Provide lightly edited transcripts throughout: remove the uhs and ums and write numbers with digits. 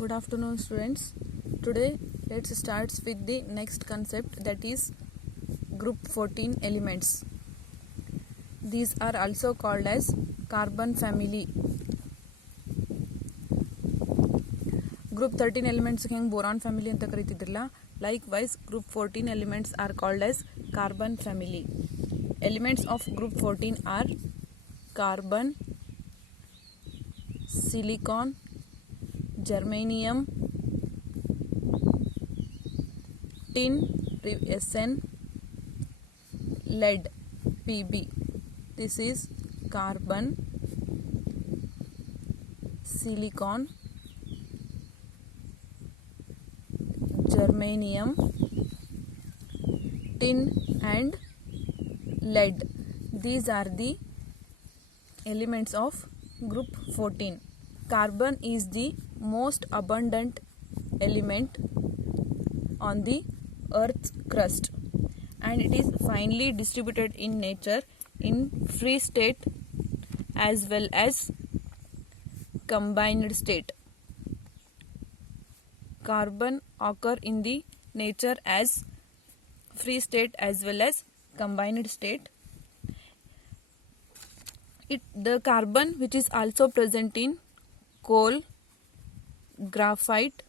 Good afternoon, students. Today let's start with the next concept, that is group 14 elements. These are also called as carbon family. Group 13 elements ಹೆಂಗೆ boron family ಅಂತ ಕರೀತಿದ್ರಲ್ಲ, likewise group 14 elements are called as carbon family. Elements of group 14 are carbon, silicon, germanium, tin Sn, lead Pb. This is carbon, silicon, germanium, tin and lead. These are the elements of group 14. Carbon is the most abundant element on the earth's crust, and it is finely distributed in nature in free state as well as combined state. Carbon occur in the nature as free state as well as combined state. The carbon which is also present in coal, graphite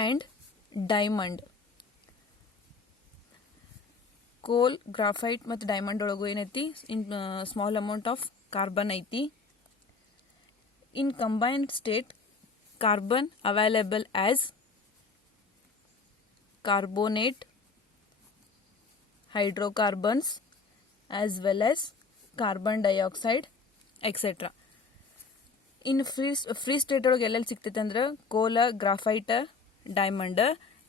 and diamond. Coal, graphite ಮತ್ತು diamond ಒಳಗೂ ಏನೈತಿ small amount of carbon ಐತಿ. In combined state, carbon available as carbonate, hydrocarbons as well as carbon dioxide etc. In free state ಒಳಗೆ ಎಲ್ಲೆಲ್ಲಿ ಸಿಗ್ತೈತೆ ಅಂದ್ರೆ ಕೋಲ, graphite, diamond.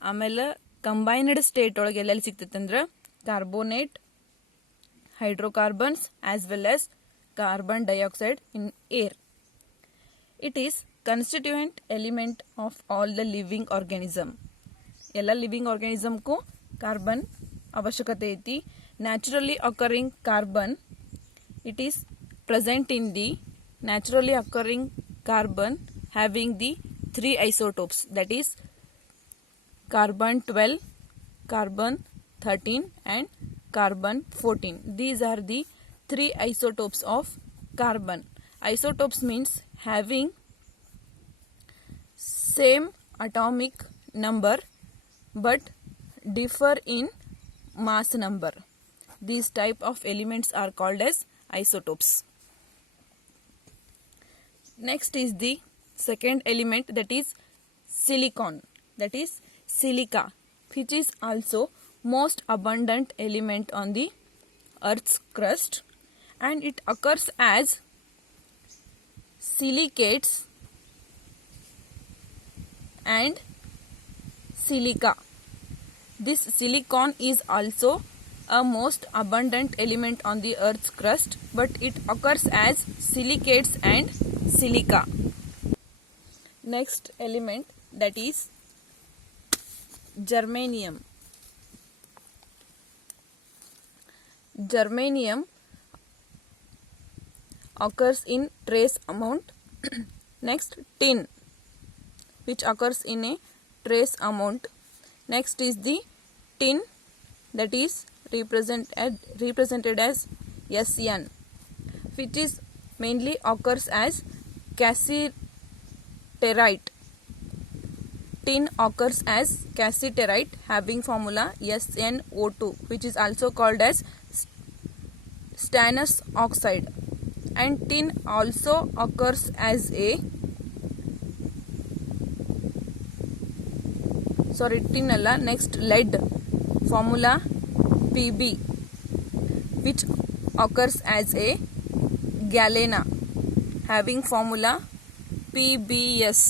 ಆಮೇಲೆ ಕಂಬೈನ್ಡ್ ಸ್ಟೇಟ್ ಒಳಗೆ ಎಲ್ಲೆಲ್ಲಿ ಸಿಗ್ತೈತೆ ಅಂದ್ರೆ carbonate, hydrocarbons as well as carbon dioxide in air. It is constituent element of all the living organism. ಎಲ್ಲ ಲಿವಿಂಗ್ ಆರ್ಗ್ಯಾನಿಸಮ್ಗೂ ಕಾರ್ಬನ್ ಅವಶ್ಯಕತೆ ಐತಿ. Naturally occurring carbon, it is present in the naturally occurring carbon having the three isotopes, that is carbon 12, carbon 13 and carbon 14. These are the three isotopes of carbon. Isotopes means having same atomic number but differ in mass number. These type of elements are called as isotopes. Next is the second element, that is silicon, that is silica, which is also most abundant element on the earth's crust, and it occurs as silicates and silica. This silicon is also a most abundant element on the earth's crust, but it occurs as silicates and silica. Next element, that is germanium. Germanium occurs in trace amount. Next, tin, which occurs in a trace amount. Next is the tin, that is represented as Sn, which is mainly occurs as cassiterite. Tin occurs as cassiterite having formula SnO2, which is also called as stannous oxide. And tin also occurs as tin alla, next lead, formula Pb, which occurs as a galena having formula PbS.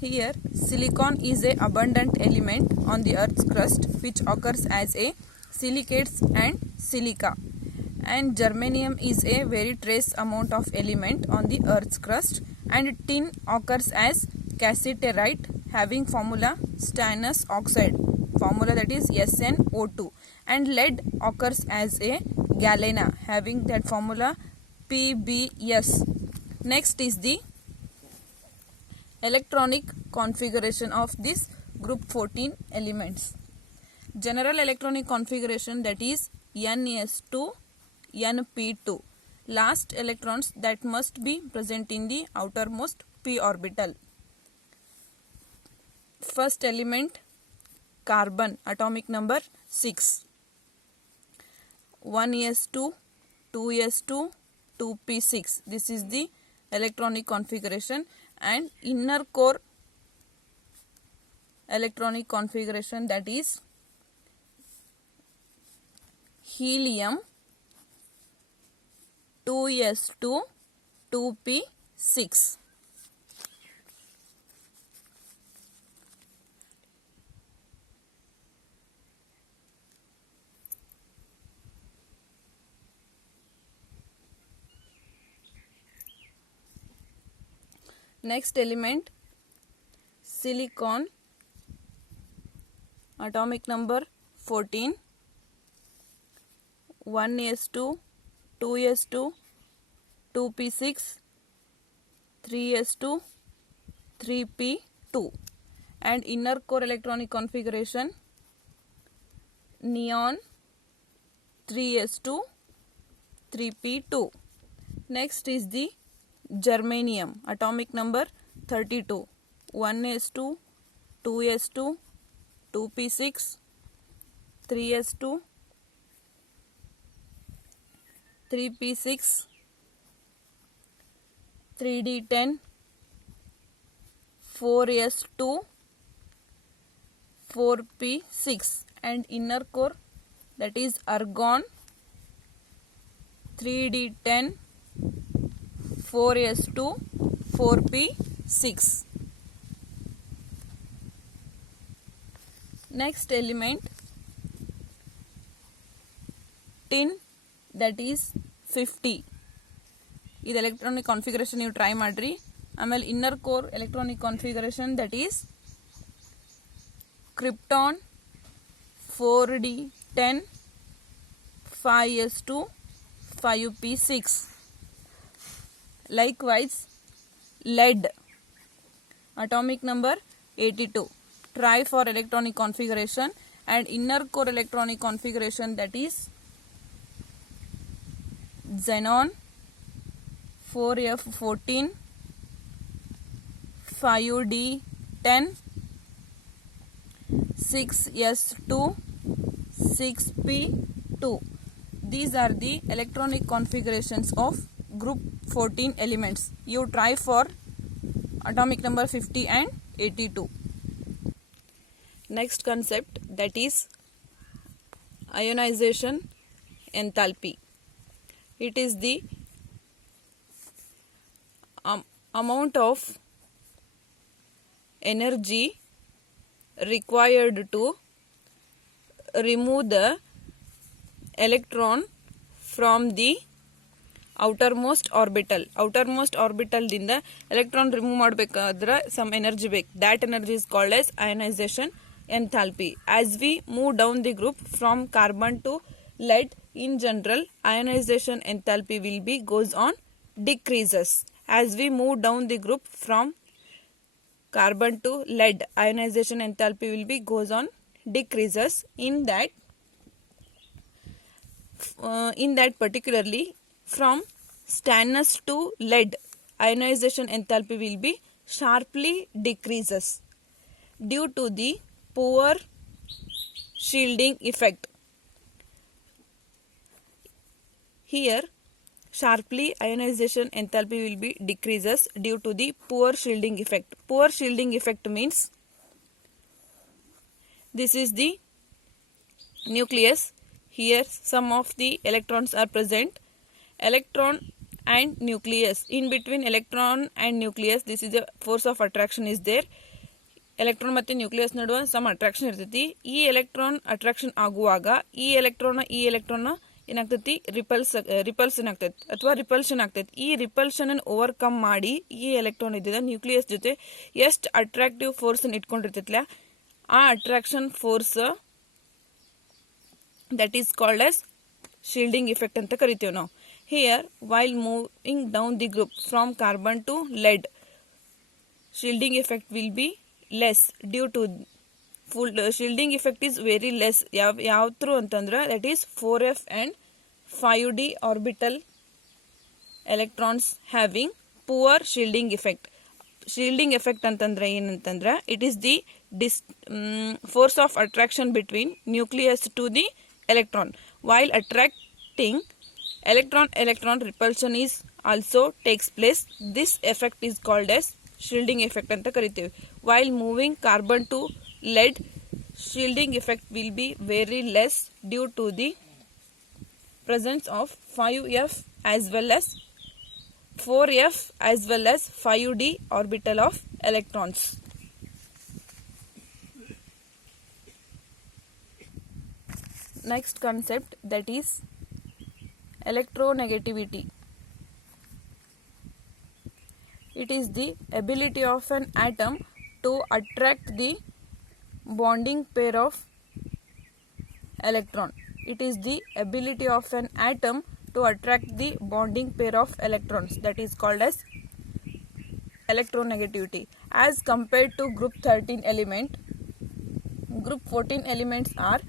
Here silicon is a abundant element on the earth's crust, which occurs as a silicates and silica. and germanium is a very trace amount of element on the earth's crust and tin occurs as cassiterite having formula stannous oxide, formula that is SnO2, and lead occurs as a galena having that formula PbS. Next is the electronic configuration of this group 14 elements. General electronic configuration, that is Ns2 Np2, last electrons that must be present in the outermost p orbital. First element carbon, atomic number 6, 1s2 2s2 2p6. This is the electronic configuration. And inner core electronic configuration, that is helium 2s2 2p6. Next element silicon, atomic number 14, 1s2 2s2 2p6 3s2 3p2. And inner core electronic configuration neon 3s2 3p2. Next is the germanium, atomic number 32, 1s2 2s2 2p6 3s2 3p6 3d10 4s2 4p6. And inner core, that is argon 3d10 4s2 4p6. Next element tin, that is 50. ಇದು electronic configuration ನೀವು try ಮಾಡ್ರಿ. ಆಮೇಲೆ inner core electronic configuration, that is krypton 4d10 5s2 5p6. Likewise lead, atomic number 82. Try for electronic configuration. And inner core electronic configuration, that is xenon 4f14 5d10 6s2 6p2. These are the electronic configurations of group 14 elements. You try for atomic number 50 and 82. Next concept, that is ionization enthalpy. It is the amount of energy required to remove the electron from the outermost orbital. Outermost orbital ದಿಂದ electron remove ಮಾಡಬೇಕಾದ್ರೆ some energy ಬೇಕು. That energy is called as ionization enthalpy. As we move down the group from carbon to lead, in general ionization enthalpy will be goes on decreases. As we move down the group from carbon to lead, ionization enthalpy will be goes on decreases. In that particularly from stannous to lead, ionization enthalpy will be sharply decreases due to the poor shielding effect. Here sharply ionization enthalpy will be decreases due to the poor shielding effect. Poor shielding effect means this is the nucleus. Here some of the electrons are present. Electron and nucleus, in between electron and nucleus, this is the force of attraction is there. Electron ಮತ್ತೆ nucleus ನಡುವೆ some attraction ಇರ್ತೈತಿ. ಈ electron attraction ಆಗುವಾಗ ಈ electron ಏನಾಗ್ತೈತಿ ರಿಪಲ್ಸನ್ ಆಗ್ತೈತಿ ಅಥವಾ repulsion ಆಗ್ತೈತಿ. ಈ ರಿಪಲ್ಷನ್ ಅನ್ನು ಓವರ್ಕಮ್ ಮಾಡಿ ಈ ಎಲೆಕ್ಟ್ರಾನ್ ಇದ್ದಿದ್ದ ನ್ಯೂಕ್ಲಿಯಸ್ ಜೊತೆ ಎಷ್ಟು ಅಟ್ರಾಕ್ಟಿವ್ ಫೋರ್ಸ್ ಇಟ್ಕೊಂಡಿರ್ತೈತಿಲ್ಲ ಆ attraction force that is called as shielding effect ಅಂತ ಕರಿತೀವಿ ನಾವು. Here while moving down the group from carbon to lead shielding effect will be less due to full shielding effect is very less ಯಾವ through ಅಂತಂದ್ರೆ that is 4f and 5d orbital electrons having poor shielding effect. shielding effect ಅಂತಂದ್ರೆ ಏನಂತಂದ್ರೆ it is the force of attraction between nucleus to the electron while attracting electron repulsion is also takes place. This effect is called as shielding effect ಅಂತ ಕರಿತೀವಿ. While moving carbon to lead, shielding effect will be very less due to the presence of 5f as well as 4f as well as 5d orbital of electrons. Next concept, that is electronegativity. It is the ability of an atom to attract the bonding pair of electron. It is the ability of an atom to attract the bonding pair of electrons that is called as electronegativity. As compared to group 13 element, group 14 elements are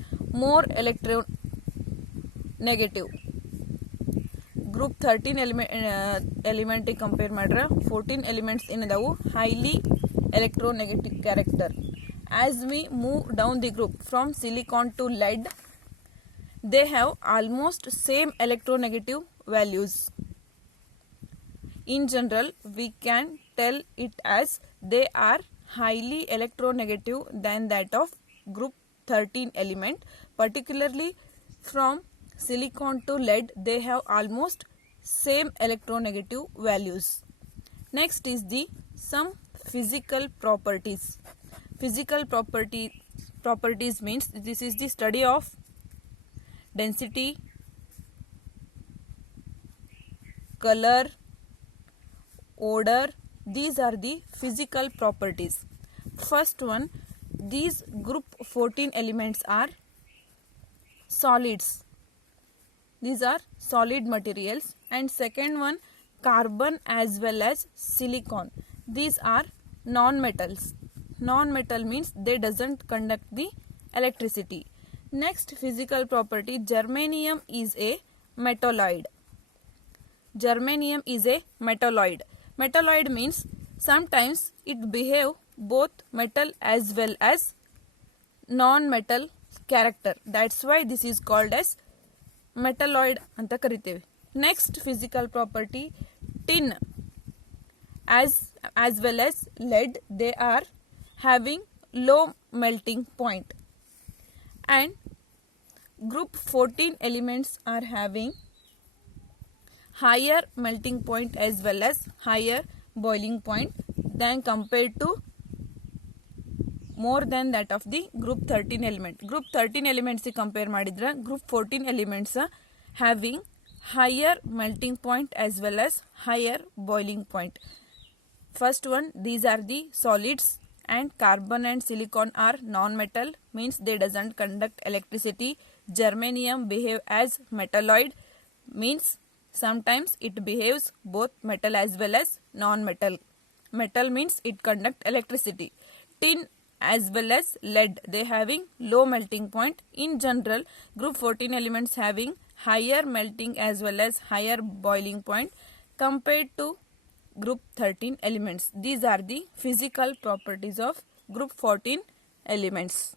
more electronegative. Group 13 element compare ಮಾಡ್ರೆ 14 elements ಏನಿದಾವು highly electronegative character. As we move down the group from silicon to lead they have almost same electronegative values. In general we can tell it as they are highly electronegative than that of group 13 element, particularly from silicon to lead they have almost same electronegative values. Next is the some physical properties. Physical properties means this is the study of density, color, odor. These are the physical properties. First one, these group 14 elements are solids. These are solid materials. And second one, carbon as well as silicon. These are non-metals. Non-metal means they doesn't conduct the electricity. Next physical property, germanium is a metalloid. Germanium is a metalloid. Metalloid means sometimes it behave both metal as well as non-metal character. That's why this is called as metalloid anta kariteve. Next physical property, tin as well as lead, they are having low melting point. And group 14 elements are having higher melting point as well as higher boiling point than compared to more than that of the group 13 element. Group 13 elements compare ಮಾಡಿದ್ರೆ group 14 elements having higher melting point as well as higher boiling point. First one, these are the solids, and carbon and silicon are non-metal means they doesn't conduct electricity. Germanium behave as metalloid means sometimes it behaves both metal as well as non-metal. Metal means it conduct electricity. Tin as well as lead, they having low melting point. In general, group 14 elements having higher melting as well as higher boiling point compared to group 13 elements. These are the physical properties of group 14 elements.